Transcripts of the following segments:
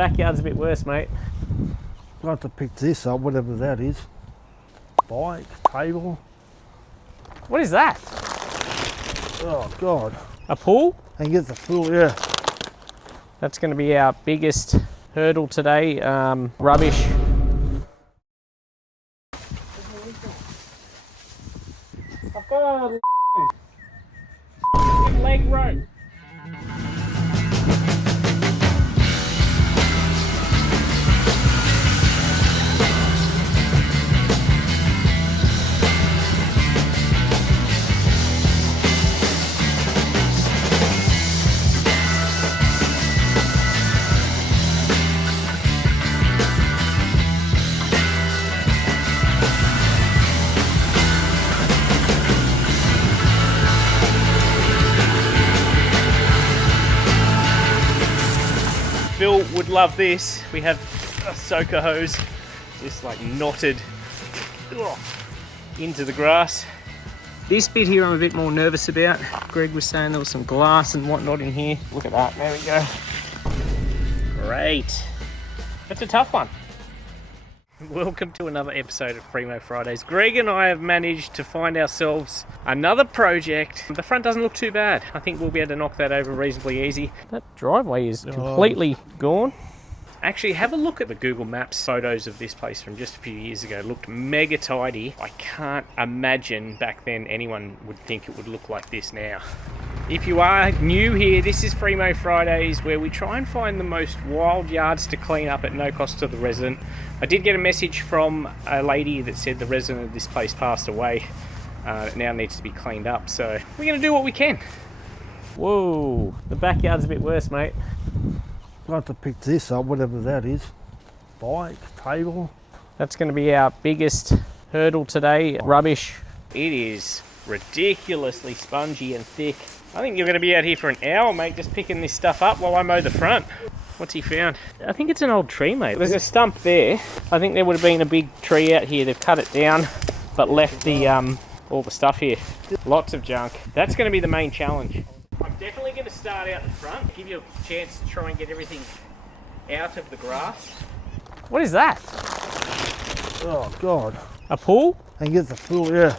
backyard's a bit worse, mate. I have to pick this up, whatever that is. Bike, table. What is that? Oh God. A pool? And get the pool, yeah. That's going to be our biggest hurdle today. Rubbish. I've got a leg rope. Phil would love this. We have a soaker hose just like knotted into the grass. This bit here I'm a bit more nervous about. Greg was saying there was some glass and whatnot in here. Look at that, there we go. Great. That's a tough one. Welcome to another episode of Mow Fridays. Greg and I have managed to find ourselves another project. The front doesn't look too bad. I think we'll be able to knock that over reasonably easy. That driveway is completely gone. Actually, have a look at the Google Maps photos of this place from just a few years ago. It looked mega tidy. I can't imagine back then anyone would think it would look like this now. If you are new here, this is Mow Fridays, where we try and find the most wild yards to clean up at no cost to the resident. I did get a message from a lady that said the resident of this place passed away. It now needs to be cleaned up, so we're going to do what we can. Whoa, the backyard's a bit worse, mate. I have to pick this up, whatever that is. Bike, table. That's going to be our biggest hurdle today. Rubbish. It is ridiculously spongy and thick. I think you're going to be out here for an hour, mate, just picking this stuff up while I mow the front. What's he found? I think it's an old tree, mate. There's a stump there. I think there would have been a big tree out here. They've cut it down, but left the all the stuff here. Lots of junk. That's going to be the main challenge. I'm definitely going to start out the front, give you a chance to try and get everything out of the grass. What is that? Oh God. A pool? And get the pool, yeah.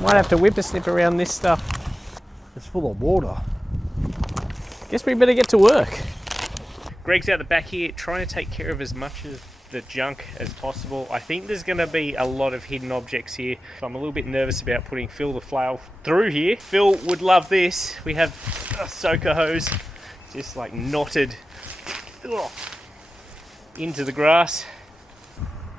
Might have to whip a snip around this stuff. It's full of water. Guess we better get to work. Greg's out the back here trying to take care of as much of the junk as possible. I think there's going to be a lot of hidden objects here, so I'm a little bit nervous about putting Phil the flail through here. Phil would love this. We have a soaker hose just like knotted into the grass.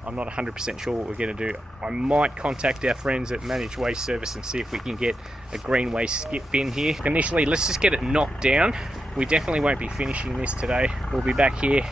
I'm not 100% sure what we're going to do. I might contact our friends at Managed Waste Service and see if we can get a green waste skip bin here. Initially, let's just get it knocked down. We definitely won't be finishing this today. We'll be back here.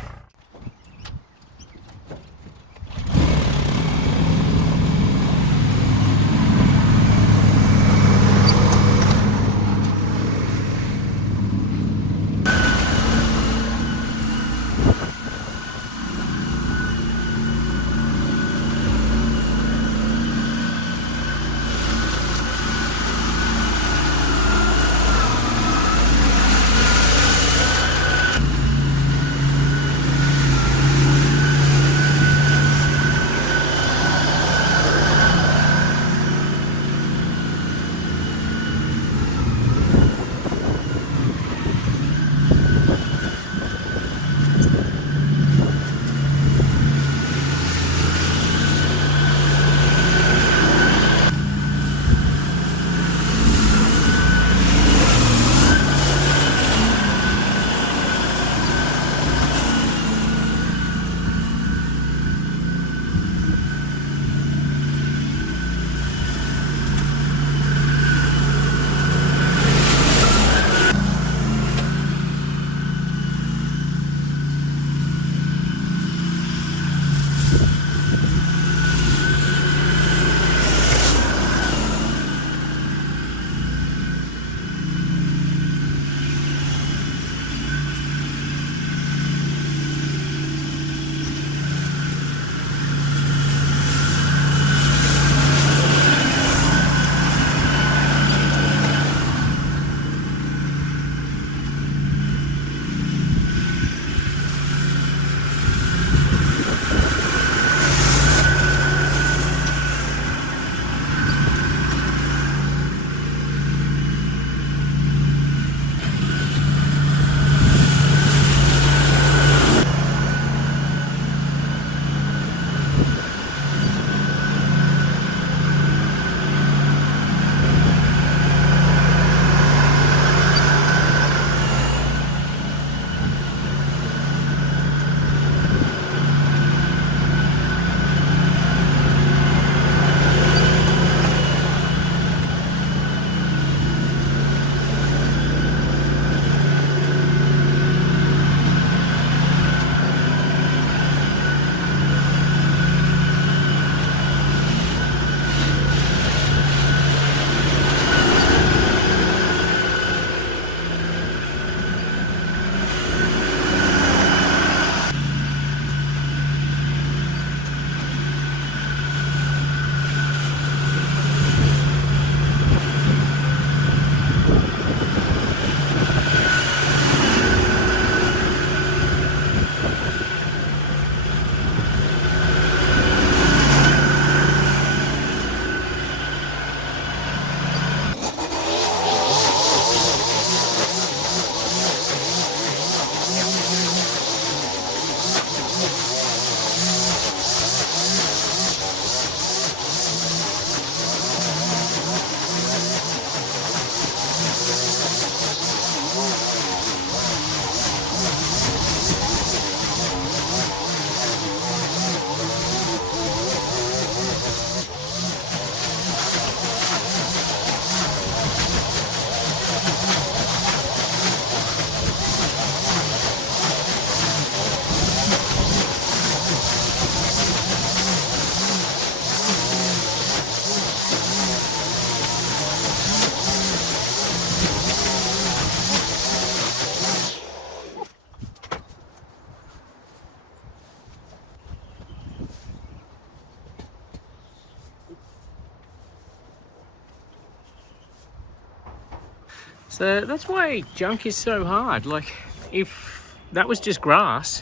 So that's why junk is so hard. Like, if that was just grass,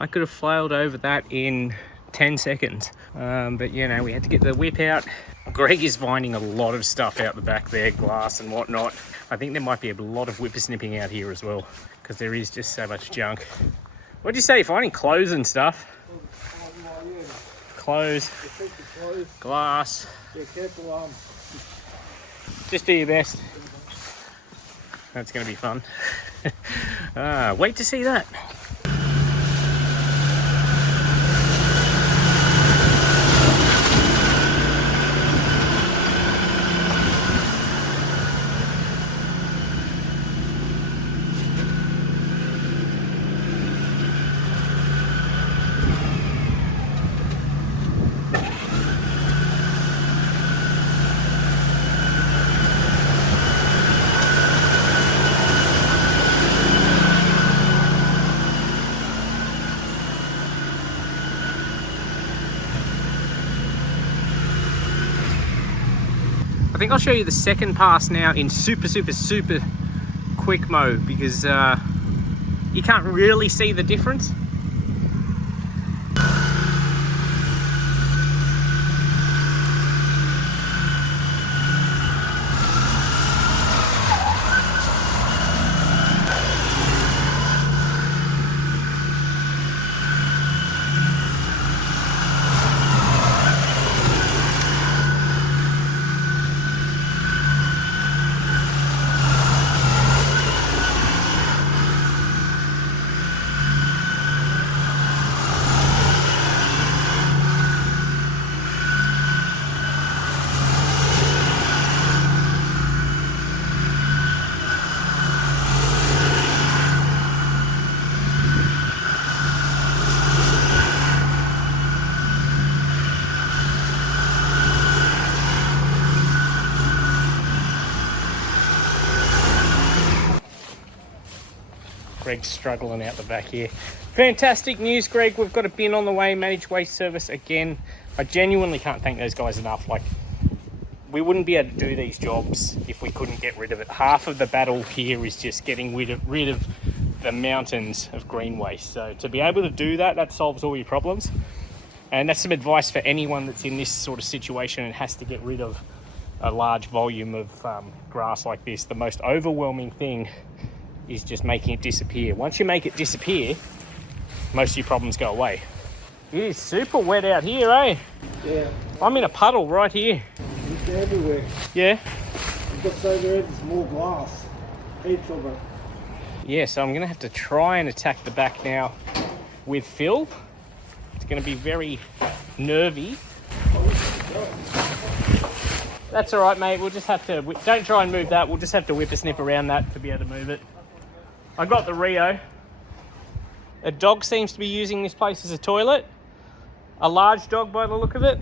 I could have flailed over that in 10 seconds. But you know, we had to get the whip out. Greg is finding a lot of stuff out the back there, glass and whatnot. I think there might be a lot of whippersnipping out here as well, because there is just so much junk. What'd you say, you're finding clothes and stuff? Clothes, glass. Yeah, careful, Just do your best. That's going to be fun. Wait to see that. I think I'll show you the second pass now in super quick mow, because you can't really see the difference. Greg's struggling out the back here. Fantastic news, Greg. We've got a bin on the way, managed waste service again. I genuinely can't thank those guys enough. Like, we wouldn't be able to do these jobs if we couldn't get rid of it. Half of the battle here is just getting rid of the mountains of green waste. So to be able to do that, that solves all your problems. And that's some advice for anyone that's in this sort of situation and has to get rid of a large volume of grass like this. The most overwhelming thing is just making it disappear. Once you make it disappear, most of your problems go away. It is super wet out here, eh? Yeah. I'm in a puddle right here. It's everywhere. Yeah? You've got so there's more glass. Heaps of it. Yeah, so I'm gonna have to try and attack the back now with Phil. It's gonna be very nervy. That's all right, mate. We'll just have to, don't try and move that. We'll just have to whippersnip around that to be able to move it. I got the Rio. A dog seems to be using this place as a toilet. A large dog by the look of it.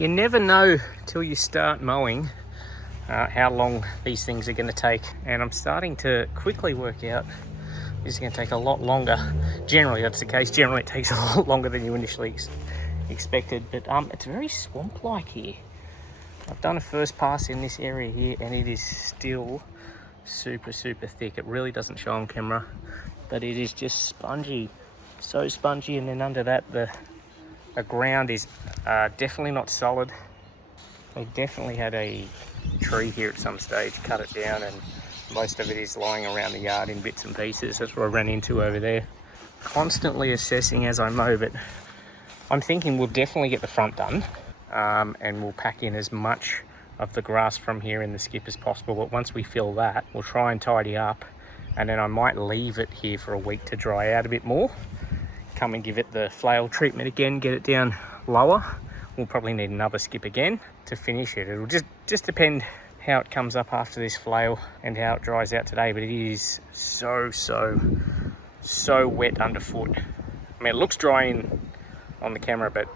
You never know till you start mowing how long these things are going to take, and I'm starting to quickly work out this is going to take a lot longer. Generally that's the case. Generally it takes a lot longer than you initially expected, but it's very swamp-like here. I've done a first pass in this area here and it is still super thick. It really doesn't show on camera, but it is just spongy, so spongy. And then under that the ground is definitely not solid. They definitely had a tree here at some stage, cut it down, and most of it is lying around the yard in bits and pieces. That's what I ran into over there. Constantly assessing as I mow, but I'm thinking we'll definitely get the front done, and we'll pack in as much of the grass from here in the skip as possible. But once we fill that, we'll try and tidy up, and then I might leave it here for a week to dry out a bit more. Come and give it the flail treatment again, get it down lower. We'll probably need another skip again to finish it. It'll just depend how it comes up after this flail and how it dries out today, but it is so wet underfoot. I mean, it looks dry on the camera, but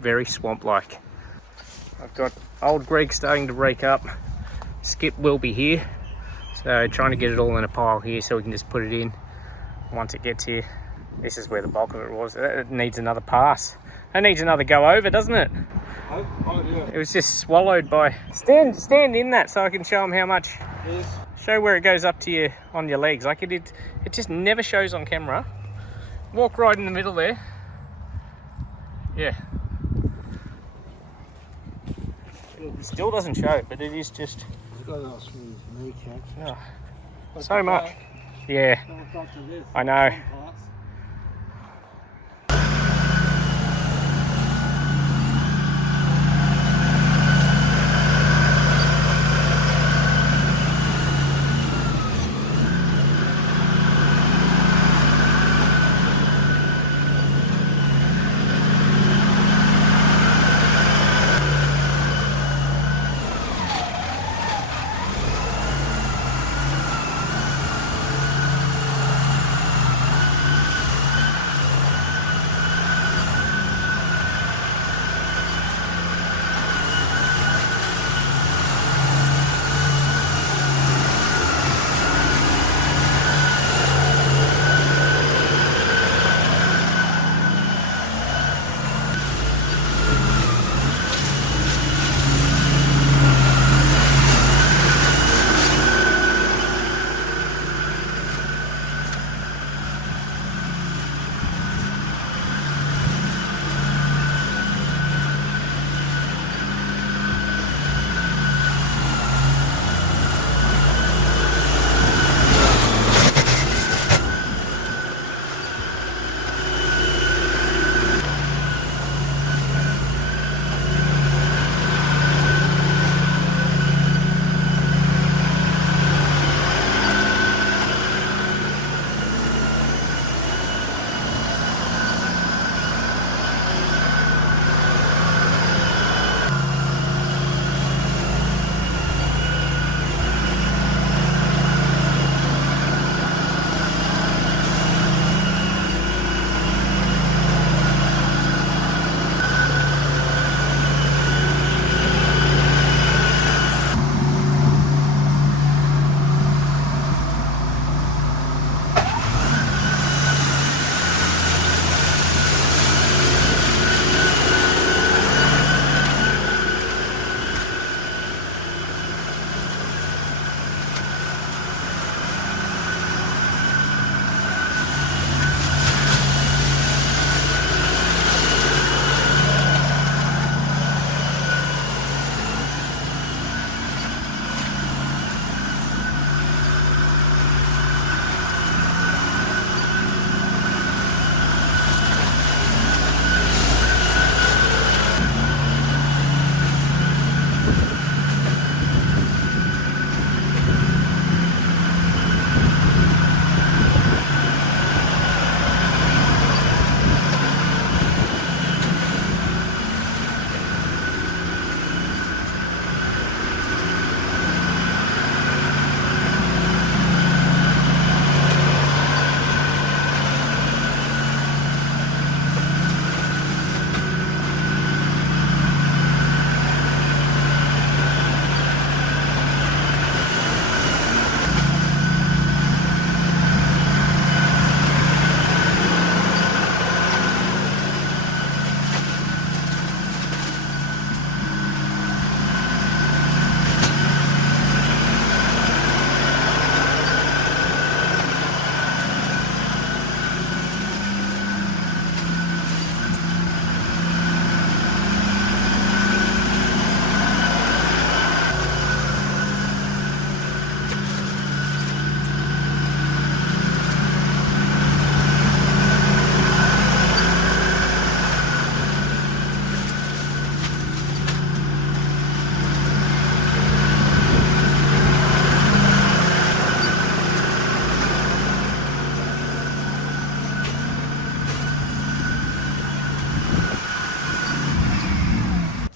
very swamp-like. I've got old Greg starting to break up. Skip will be here, so trying to get it all in a pile here so we can just put it in once it gets here. This is where the bulk of it was. It needs another pass. It needs another go over, doesn't it? Oh, yeah. It was just swallowed by... Stand in that so I can show them how much. Yes. Show where it goes up to you on your legs. Like it just never shows on camera. Walk right in the middle there. Yeah. It still doesn't show, but it is just... It's got us from his kneecaps. Oh, so much. Yeah. I know.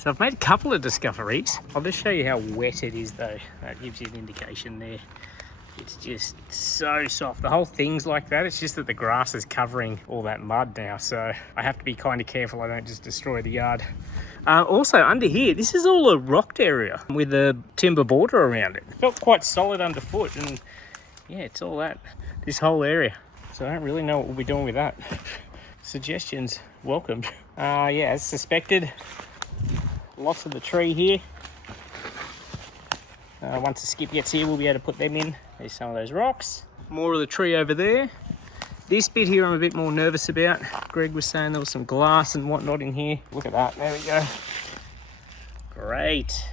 So I've made a couple of discoveries. I'll just show you how wet it is though. That gives you an indication there. It's just so soft. The whole thing's like that. It's just that the grass is covering all that mud now. So I have to be kind of careful I don't just destroy the yard. Also under here, this is all a rocked area with a timber border around it. It felt quite solid underfoot, and yeah, it's all that, this whole area. So I don't really know what we'll be doing with that. Suggestions welcomed. Yeah, as suspected, lots of the tree here. Once the skip gets here, we'll be able to put them in. There's some of those rocks. More of the tree over there. This bit here I'm a bit more nervous about. Greg was saying there was some glass and whatnot in here. Look at that, there we go. Great.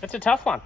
That's a tough one.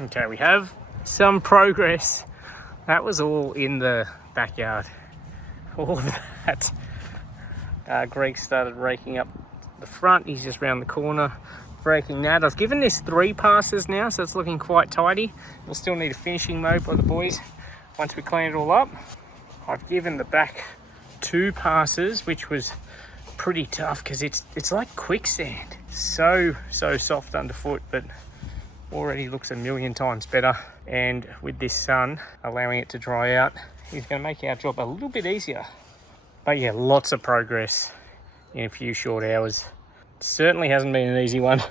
Okay, we have some progress. That was all in the backyard. All of that. Greg started raking up the front. He's just round the corner raking that. I've given this 3 passes now, so it's looking quite tidy. We'll still need a finishing mow by the boys once we clean it all up. I've given the back 2 passes, which was pretty tough because it's like quicksand. So soft underfoot, but already looks a million times better. And with this sun allowing it to dry out, is going to make our job a little bit easier. But yeah, lots of progress in a few short hours. Certainly hasn't been an easy one.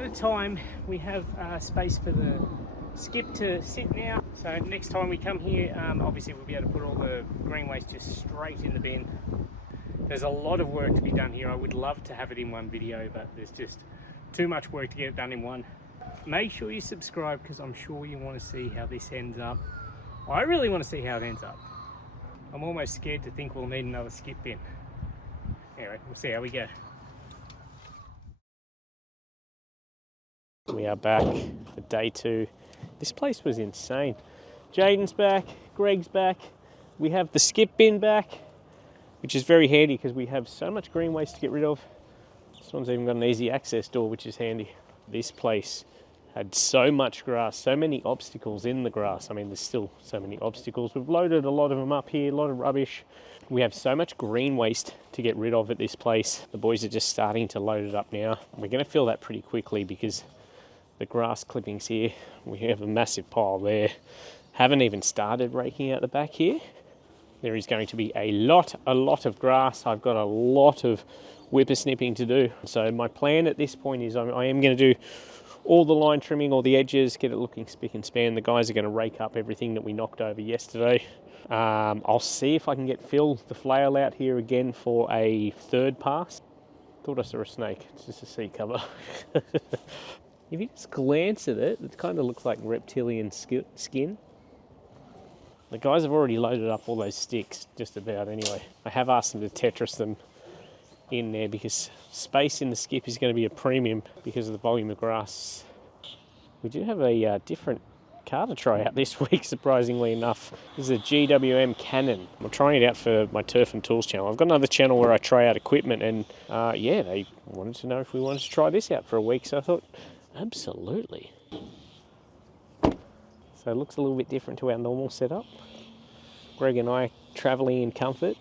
at a time. We have space for the skip to sit now. So next time we come here, obviously we'll be able to put all the green waste just straight in the bin. There's a lot of work to be done here. I would love to have it in one video, but there's just too much work to get it done in one. Make sure you subscribe because I'm sure you want to see how this ends up. I really want to see how it ends up. I'm almost scared to think we'll need another skip bin. Anyway, we'll see how we go. We are back for day 2. This place was insane. Jaden's back, Greg's back. We have the skip bin back, which is very handy because we have so much green waste to get rid of. This one's even got an easy access door, which is handy. This place had so much grass, so many obstacles in the grass. I mean, there's still so many obstacles. We've loaded a lot of them up here, a lot of rubbish. We have so much green waste to get rid of at this place. The boys are just starting to load it up now. We're going to fill that pretty quickly because the grass clippings here, we have a massive pile there. Haven't even started raking out the back here. There is going to be a lot of grass. I've got a lot of whippersnipping to do. So my plan at this point is I am going to do all the line trimming, all the edges, get it looking spick and span. The guys are going to rake up everything that we knocked over yesterday. I'll see if I can get Phil the flail out here again for a third pass. Thought I saw a snake. It's just a sea cover. If you just glance at it, it kind of looks like reptilian skin. The guys have already loaded up all those sticks, just about anyway. I have asked them to Tetris them in there because space in the skip is going to be a premium because of the volume of grass. We do have a different car to try out this week, surprisingly enough. This is a GWM Cannon. I'm trying it out for my Turf and Tools channel. I've got another channel where I try out equipment, and yeah, they wanted to know if we wanted to try this out for a week, so I thought, absolutely. So it looks a little bit different to our normal setup. Greg and I travelling in comfort.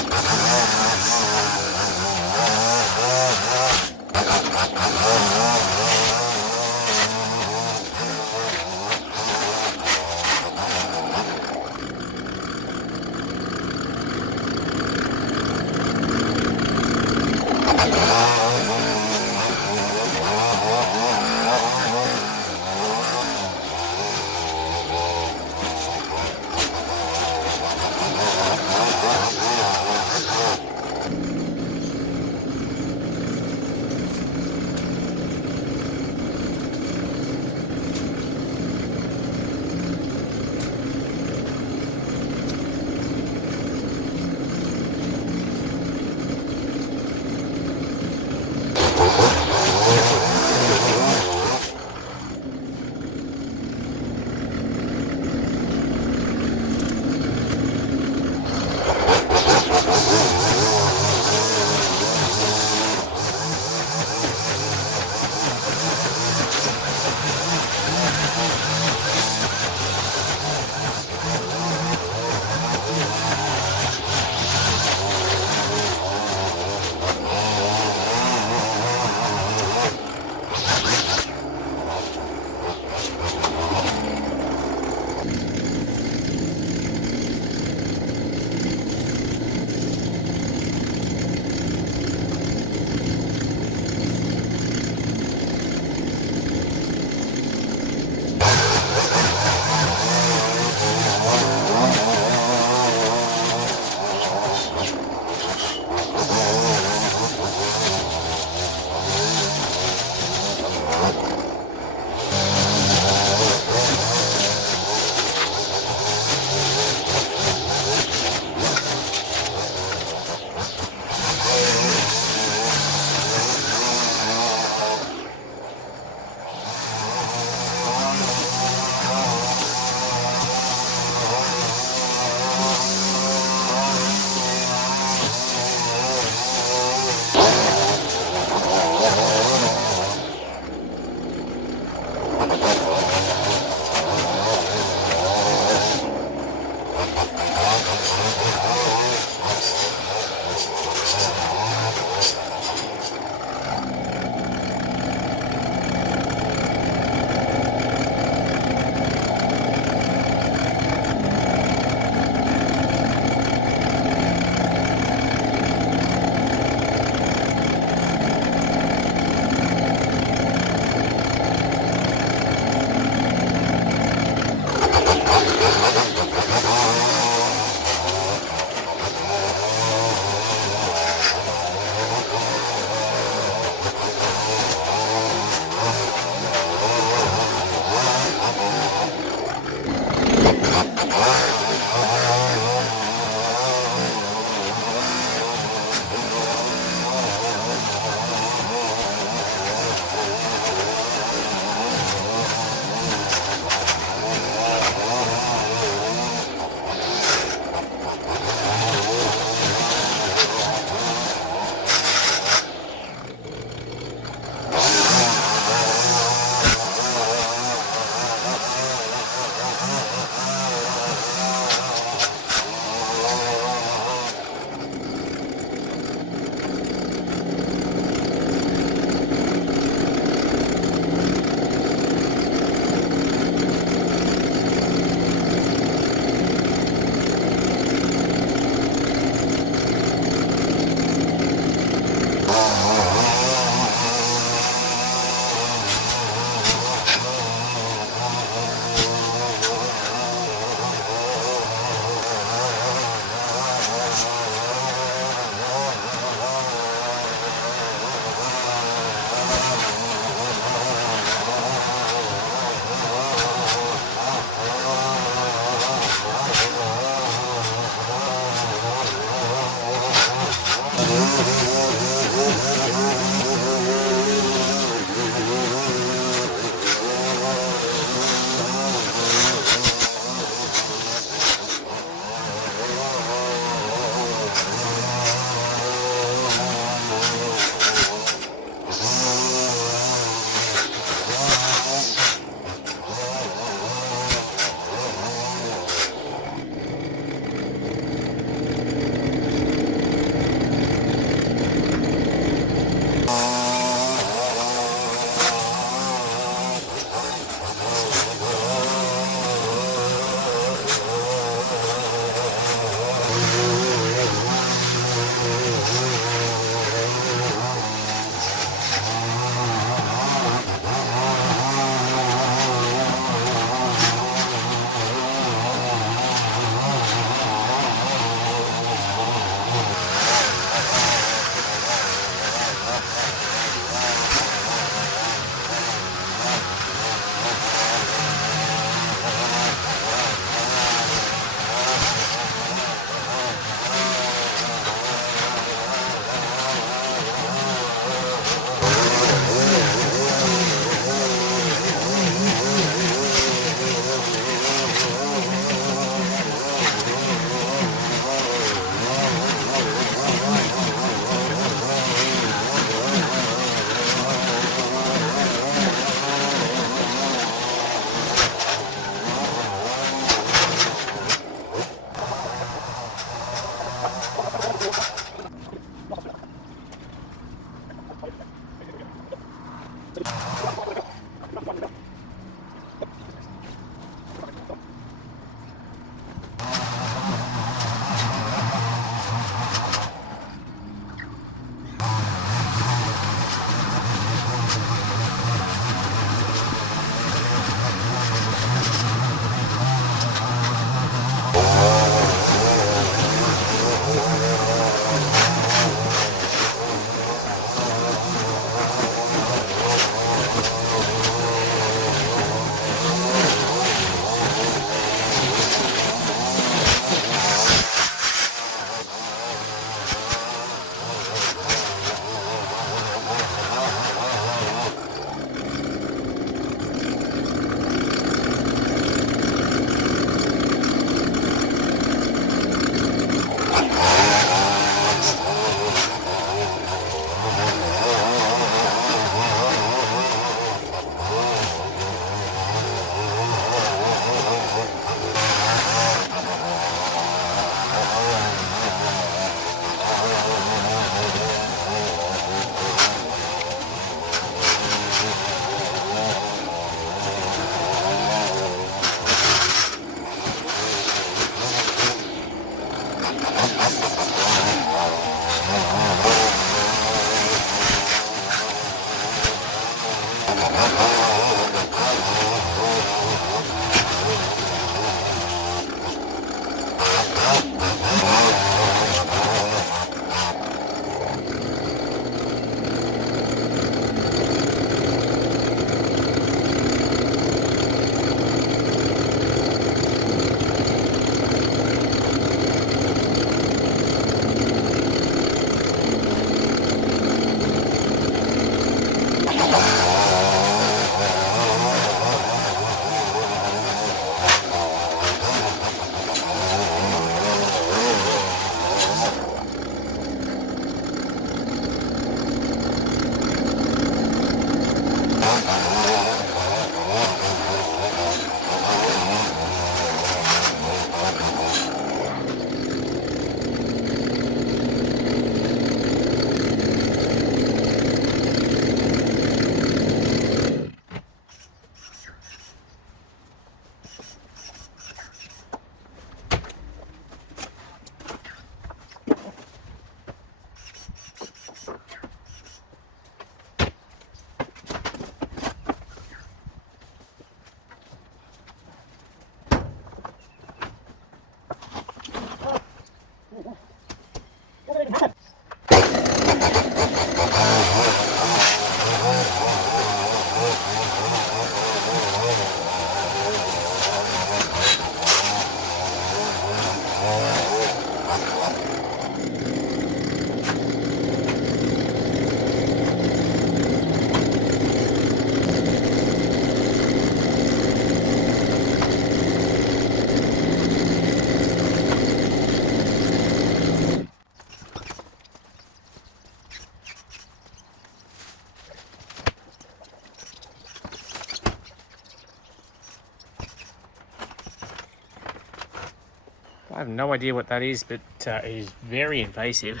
I have no idea what that is, but it is very invasive.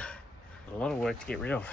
A lot of work to get rid of.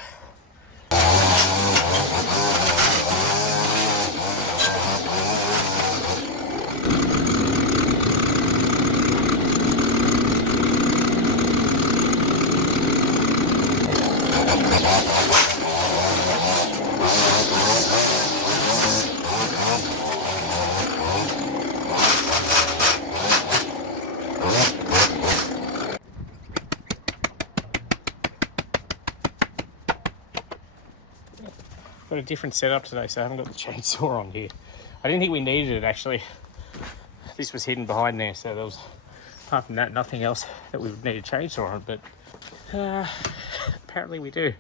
Got a different setup today, so I haven't got the chainsaw on here. I didn't think we needed it actually. This was hidden behind there, so there was, apart from that, nothing else that we would need a chainsaw on, but apparently we do.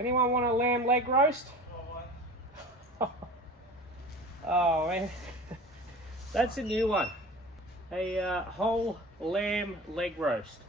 Anyone want a lamb leg roast? Oh man, that's a new one. A whole lamb leg roast.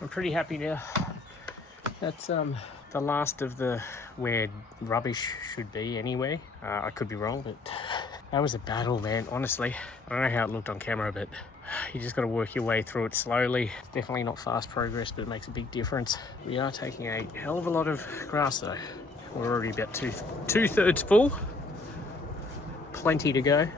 I'm pretty happy now. That's the last of the where rubbish should be anyway. I could be wrong, but that was a battle, man, honestly. I don't know how it looked on camera, but you just got to work your way through it slowly. It's definitely not fast progress, but it makes a big difference. We are taking a hell of a lot of grass though. We're already about two-thirds full. Plenty to go.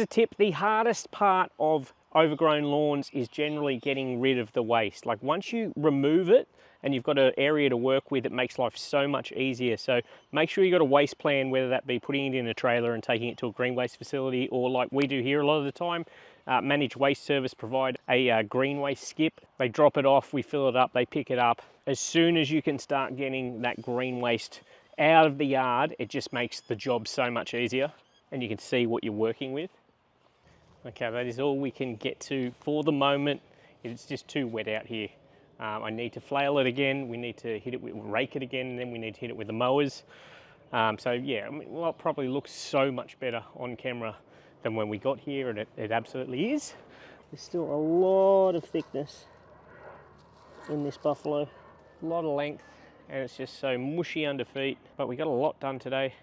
Here's a tip. The hardest part of overgrown lawns is generally getting rid of the waste. Like once you remove it and you've got an area to work with, it makes life so much easier. So make sure you've got a waste plan, whether that be putting it in a trailer and taking it to a green waste facility, or like we do here a lot of the time, Managed Waste Service provide a green waste skip. They drop it off, we fill it up, they pick it up. As soon as you can start getting that green waste out of the yard, it just makes the job so much easier and you can see what you're working with. Okay, that is all we can get to for the moment. It's just too wet out here. I need to flail it again, we need to hit it with, rake it again, and then we need to hit it with the mowers. So yeah, I mean, well, it probably looks so much better on camera than when we got here, and it absolutely is. There's still a lot of thickness in this buffalo, a lot of length, and it's just so mushy under feet. But we got a lot done today.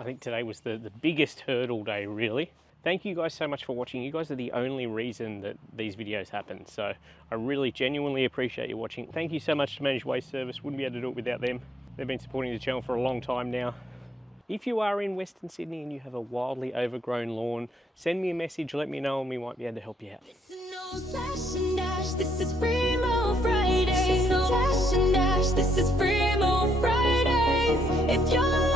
I think today was the biggest hurdle day, really. Thank you guys so much for watching. You guys are the only reason that these videos happen. So I really genuinely appreciate you watching. Thank you so much to Managed Waste Service. Wouldn't be able to do it without them. They've been supporting the channel for a long time now. If you are in Western Sydney and you have a wildly overgrown lawn, send me a message, let me know, and we might be able to help you out. This is free Mow Fridays. This is free Mow Fridays. If you're